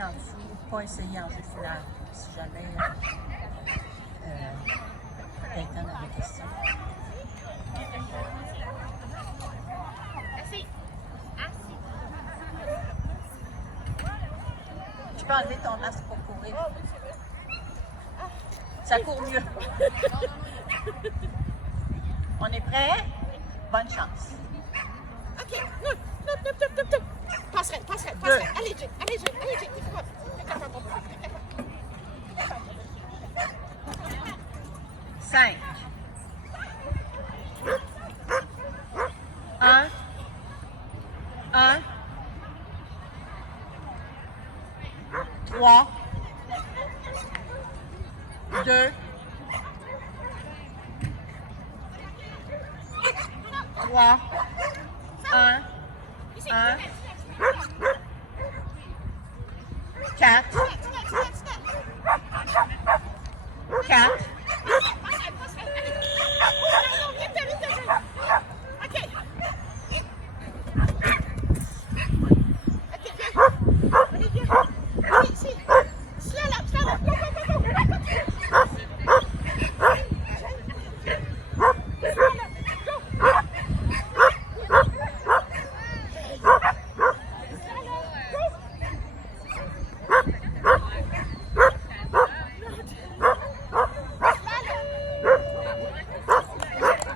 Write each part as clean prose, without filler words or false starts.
essayer en dessous, pas essayer en jeu final. Si jamais Gaëtan a des questions. Tu peux enlever ton masque pour courir. Ça court mieux. On est prêt? Bonne chance. OK. Passerelle. Allez, Jay. Cinq. Un. Trois. Deux. Trois. Un. Quatre.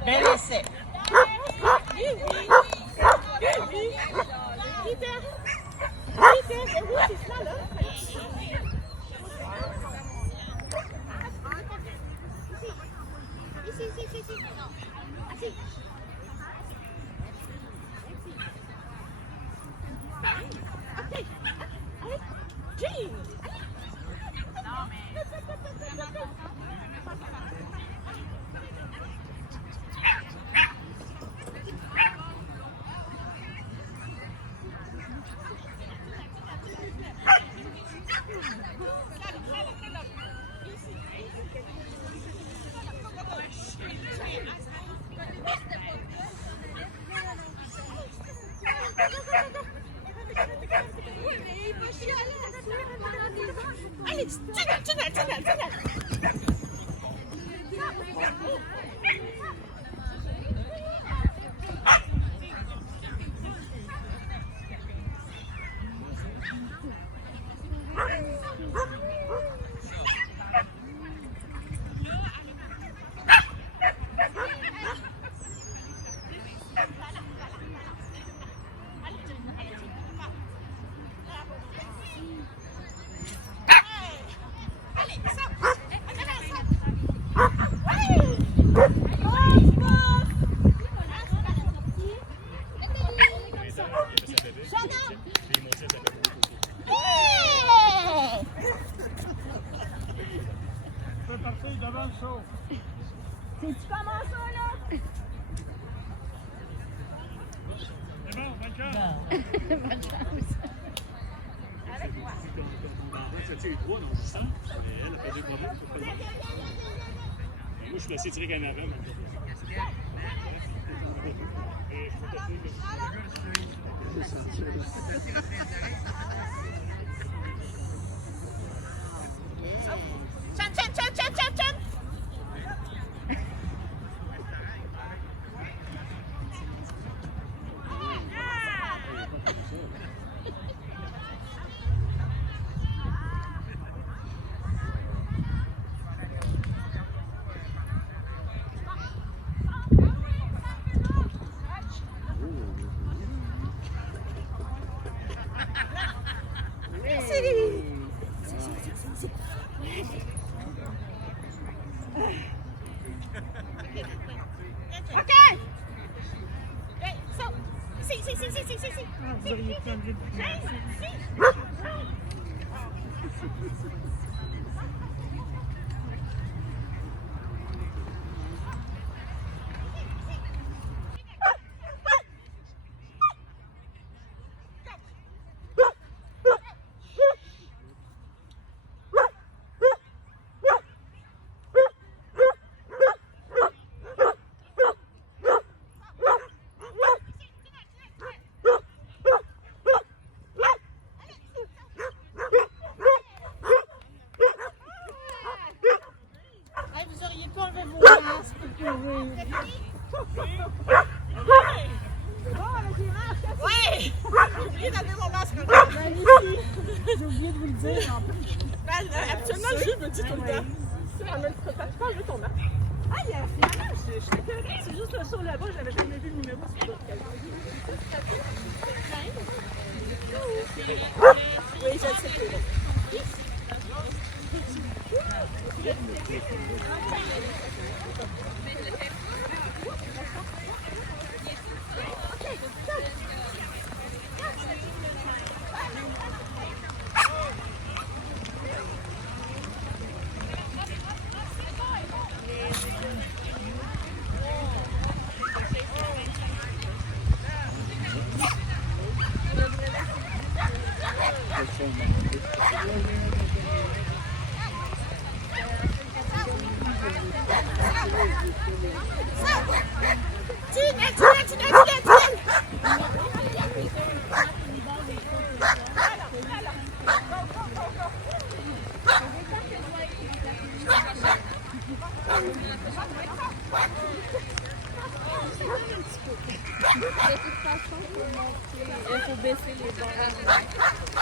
Bel essai. Allez, tunnel. C'est-tu comment ça, là? C'est bon, bonne chance. Bonne chance. Avec moi. Ça tire 3 dans le sang. Elle a pas des problèmes. Moi, je suis placé tiré qu'en avant. Chan. OK. Okay, so, see. Vous auriez pu enlever oublié d'enlever mon masque. J'ai oublié de vous le dire en plus. Habituellement, le jeu me dit tout le temps. Tu peux enlever ton masque. Ah, finalement, je t'écœurais. C'est juste le saut là-bas, j'avais jamais vu le numéro sur l'autre quelqu'un. Oui, je le sais plus. De toute façon, il faut baisser les barres.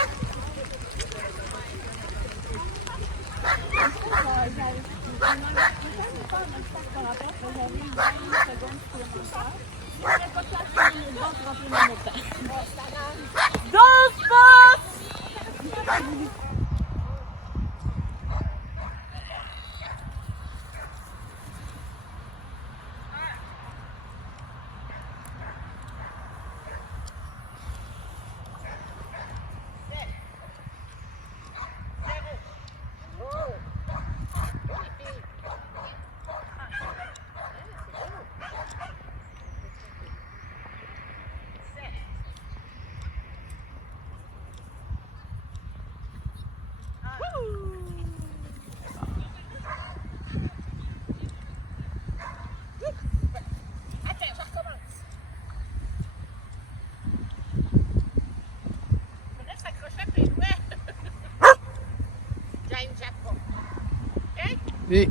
Oui.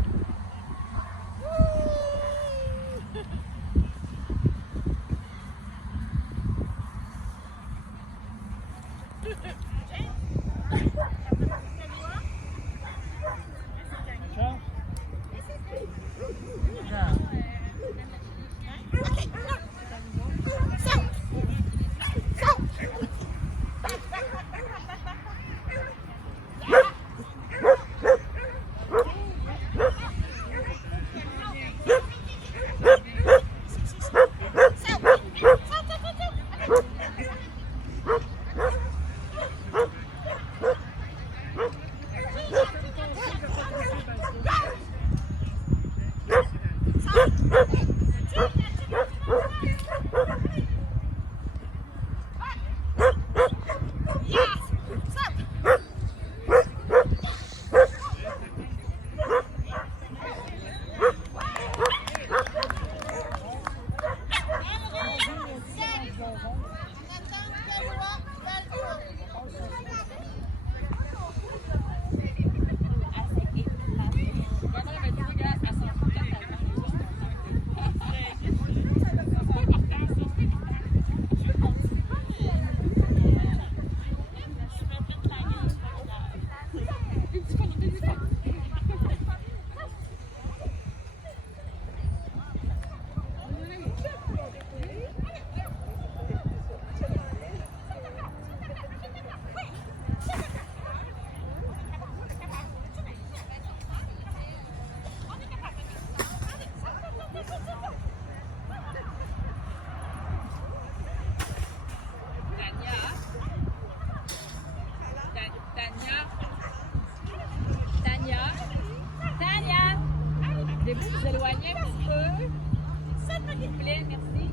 Vous vous éloignez un petit peu. S'il vous plaît, merci.